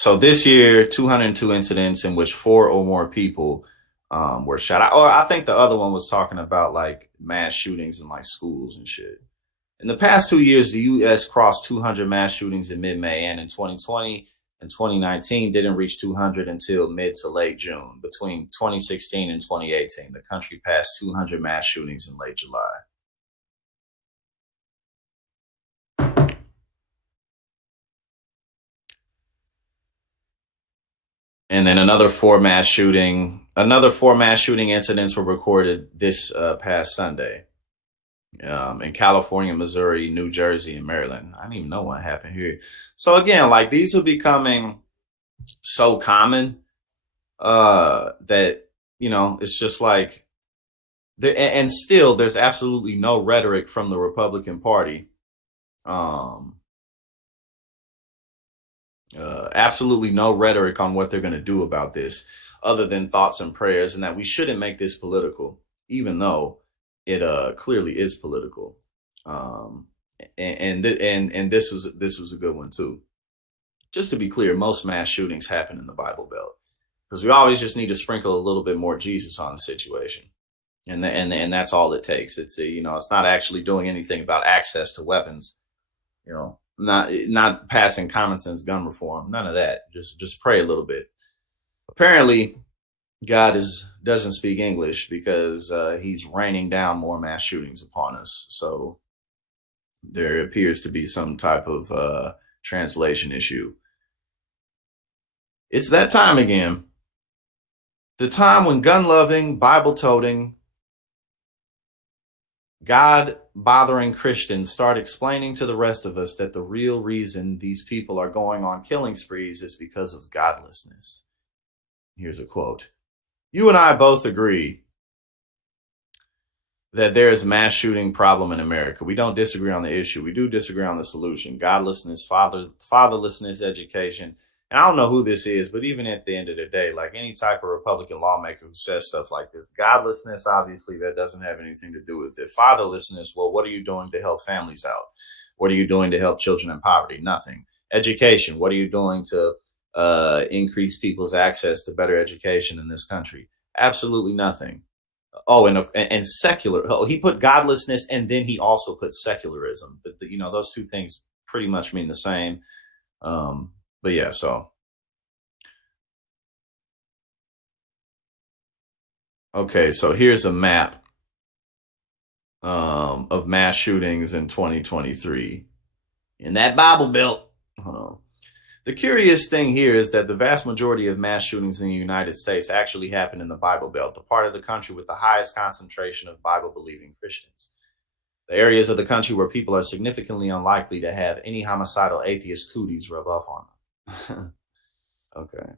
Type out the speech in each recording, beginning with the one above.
So this year, 202 incidents in which four or more people were shot. I think the other one was talking about like mass shootings in like schools and shit. In the past 2 years, the U.S. crossed 200 mass shootings in mid-May, and in 2020 and 2019 didn't reach 200 until mid to late June. Between 2016 and 2018, the country passed 200 mass shootings in late July. And then another four mass shooting incidents were recorded this past Sunday in California, Missouri, New Jersey, and Maryland. I didn't even know what happened here. So again, like these are becoming so common that it's just like and still there's absolutely no rhetoric from the Republican Party. Um, Absolutely no rhetoric on what they're going to do about this, other than thoughts and prayers, and that we shouldn't make this political, even though it clearly is political. Um, and this was a good one too. Just to be clear, most mass shootings happen in the Bible Belt because we always just need to sprinkle a little bit more Jesus on the situation, and that's all it takes. It's not actually doing anything about access to weapons. Not passing common sense gun reform, none of that. Just pray a little bit. Apparently, God doesn't speak English because he's raining down more mass shootings upon us. So there appears to be some type of translation issue. It's that time again. The time when gun-loving, Bible-toting, God-bothering Christians start explaining to the rest of us that the real reason these people are going on killing sprees is because of godlessness. Here's a quote. You and I both agree that there is a mass shooting problem in America. We don't disagree on the issue. We do disagree on the solution. Godlessness, fatherlessness, education. And I don't know who this is, but even at the end of the day, like any type of Republican lawmaker who says stuff like this, godlessness, obviously, that doesn't have anything to do with it. Fatherlessness, well, what are you doing to help families out? What are you doing to help children in poverty? Nothing. Education, what are you doing to increase people's access to better education in this country? Absolutely nothing. Oh, and secular. Oh, he put godlessness, and then he also put secularism. But those two things pretty much mean the same. But yeah, so okay, so here's a map of mass shootings in 2023 in that Bible Belt. The curious thing here is that the vast majority of mass shootings in the United States actually happen in the Bible Belt, the part of the country with the highest concentration of Bible-believing Christians. The areas of the country where people are significantly unlikely to have any homicidal atheist cooties rub off on them. Okay.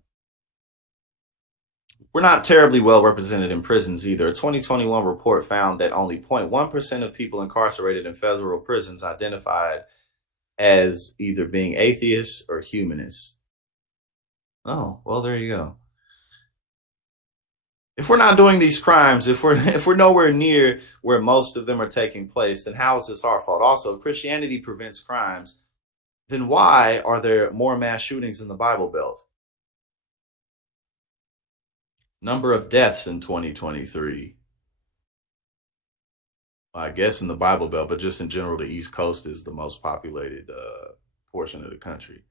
We're not terribly well represented in prisons either. A 2021 report found that only 0.1% of people incarcerated in federal prisons identified as either being atheists or humanists. Oh, well, there you go. If we're not doing these crimes, if we're nowhere near where most of them are taking place, then how is this our fault? Also, if Christianity prevents crimes, then why are there more mass shootings in the Bible Belt? Number of deaths in 2023. I guess in the Bible Belt, but just in general, the East Coast is the most populated portion of the country.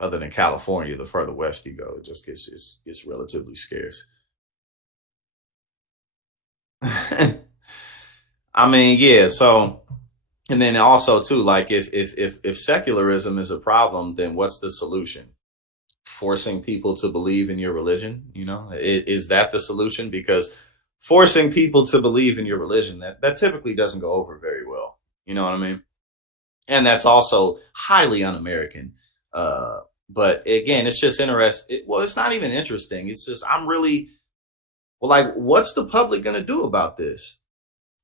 Other than California, the further west you go, it just gets relatively scarce. I mean, yeah. So, and then also too, like if secularism is a problem, then what's the solution? Forcing people to believe in your religion? Is that the solution? Because forcing people to believe in your religion, that typically doesn't go over very well. You know what I mean? And that's also highly un-American. But again, it's just interesting. Well, it's not even interesting. It's just like, what's the public going to do about this?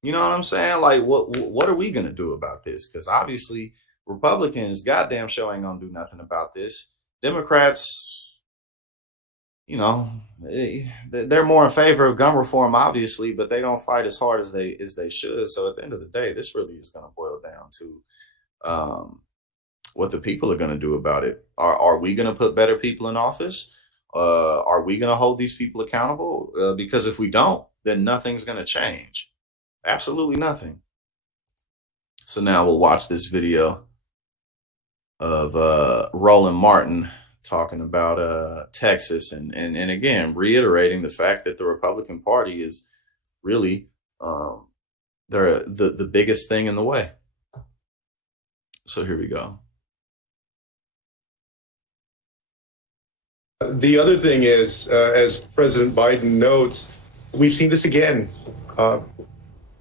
You know what I'm saying? Like, what are we going to do about this? Because obviously, Republicans, goddamn show ain't going to do nothing about this. Democrats, they're more in favor of gun reform, obviously, but they don't fight as hard as they should. So at the end of the day, this really is going to boil down to what the people are going to do about it. Are we going to put better people in office? Are we going to hold these people accountable? Because if we don't, then nothing's going to change. Absolutely nothing. So now we'll watch this video of Roland Martin talking about Texas and again reiterating the fact that the Republican Party is really they're the biggest thing in the way. So here we go. The other thing is, as President Biden notes, we've seen this again.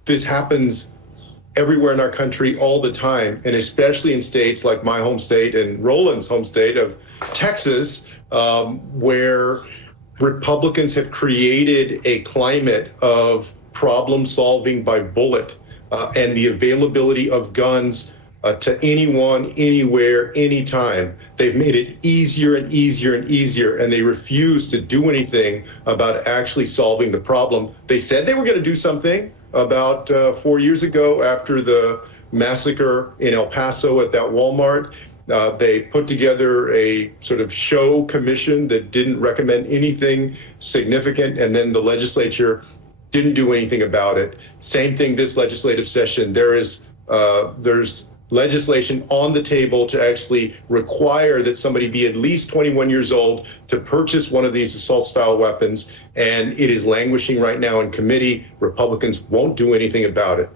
This happens everywhere in our country all the time, and especially in states like my home state and Roland's home state of Texas, where Republicans have created a climate of problem solving by bullet and the availability of guns to anyone, anywhere, anytime. They've made it easier and easier and easier, and they refuse to do anything about actually solving the problem. They said they were going to do something about 4 years ago after the massacre in El Paso at that Walmart. They put together a sort of show commission that didn't recommend anything significant, and then the legislature didn't do anything about it. Same thing this legislative session. There's legislation on the table to actually require that somebody be at least 21 years old to purchase one of these assault-style weapons, and it is languishing right now in committee. Republicans won't do anything about it.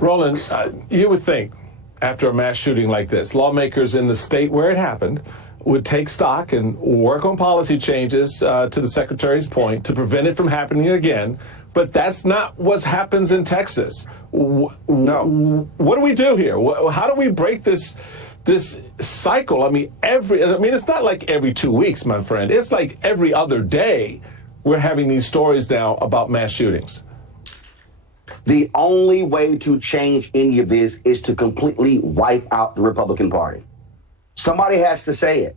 Roland, you would think after a mass shooting like this, lawmakers in the state where it happened would take stock and work on policy changes, to the secretary's point, to prevent it from happening again. But that's not what happens in Texas. No. What do we do here? How do we break this cycle? I mean, it's not like every 2 weeks, my friend. It's like every other day we're having these stories now about mass shootings. The only way to change any of this is to completely wipe out the Republican Party. Somebody has to say it.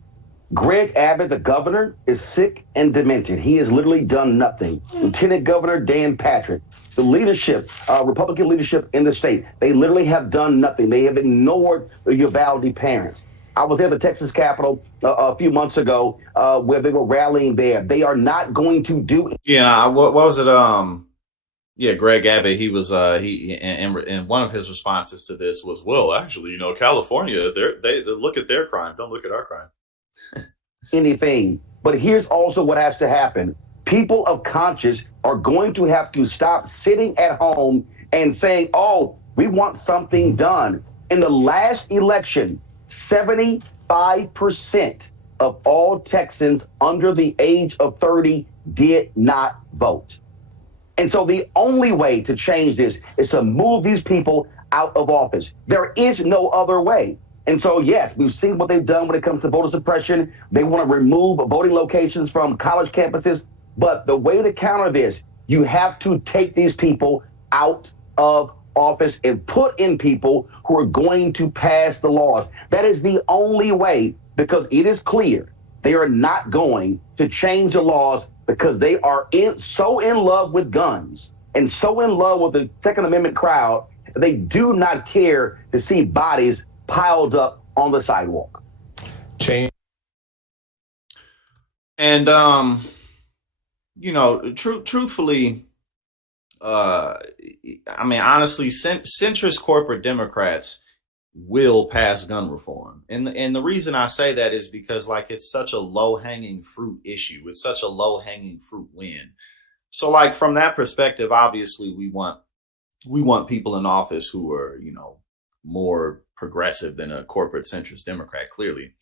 Greg Abbott, the governor, is sick and demented. He has literally done nothing. Lieutenant Governor Dan Patrick, the leadership, Republican leadership in the state, they literally have done nothing. They have ignored the Uvalde parents. I was at the Texas Capitol a few months ago where they were rallying there. They are not going to do it. Yeah, what was it? Yeah, Greg Abbott, he was and one of his responses to this was, well, actually, California, they look at their crime, don't look at our crime. Anything. But here's also what has to happen. People of conscience are going to have to stop sitting at home and saying, oh, we want something done. In the last election, 75% of all Texans under the age of 30 did not vote. And so the only way to change this is to move these people out of office. There is no other way. And so, yes, we've seen what they've done when it comes to voter suppression. They want to remove voting locations from college campuses. But the way to counter this, you have to take these people out of office and put in people who are going to pass the laws. That is the only way, because it is clear they are not going to change the laws because they are so in love with guns and so in love with the Second Amendment crowd, they do not care to see bodies piled up on the sidewalk. Change. And, truthfully, honestly, centrist corporate Democrats will pass gun reform. And the reason I say that is because, it's such a low-hanging fruit issue. It's such a low-hanging fruit win. So, from that perspective, obviously, we want people in office who are, more progressive than a corporate centrist Democrat, clearly.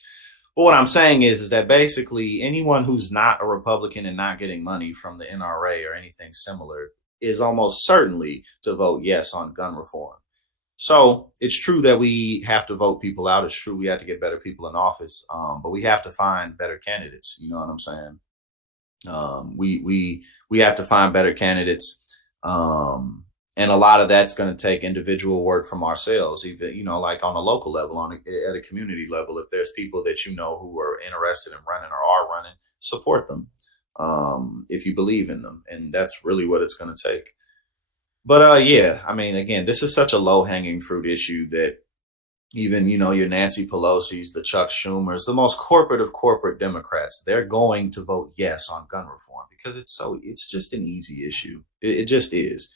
But what I'm saying is that basically anyone who's not a Republican and not getting money from the NRA or anything similar is almost certainly to vote yes on gun reform. So it's true that we have to vote people out. It's true we have to get better people in office, but we have to find better candidates. You know what I'm saying? We have to find better candidates. And a lot of that's going to take individual work from ourselves, even, on a local level, at a community level. If there's people that who are interested in running or are running, support them if you believe in them. And that's really what it's going to take. But again, this is such a low hanging fruit issue that even, you know, your Nancy Pelosi's, the Chuck Schumer's, the most corporate of corporate Democrats, they're going to vote yes on gun reform because it's just an easy issue. It just is.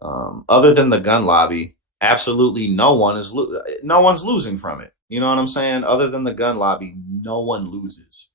Other than the gun lobby, absolutely no one's losing from it. You know what I'm saying? Other than the gun lobby, no one loses.